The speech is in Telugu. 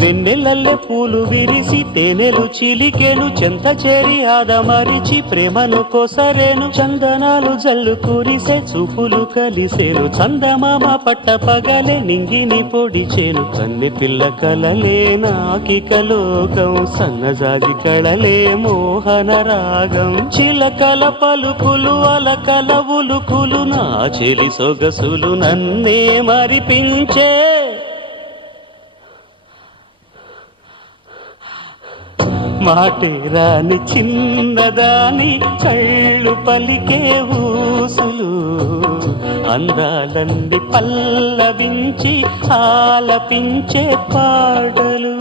వెన్నెలల్లె పూలు విరిసి తేనెలు చిలికెను, చెంత చేరి ఆదమరిచి ప్రేమను కొసరేను, చందనాలు జల్లు కురిసే చూపులు కలిసేను, చందమామ పట్ట పగలే నింగిని పొడిచేను, కన్నె పిల్ల కలలే నాకిక లోకం, సన్నజాజి కళలే మోహన రాగం, చిలకల పలుకులు అలకల ఉలుకులు, నా చెలి సొగసులు నన్నే మరిపించే, మాటే రాని చిన్నదాని కళ్ళు పలికే ఊసులు, అందాలన్నీ పల్లవించి ఆలపించే పాటలు.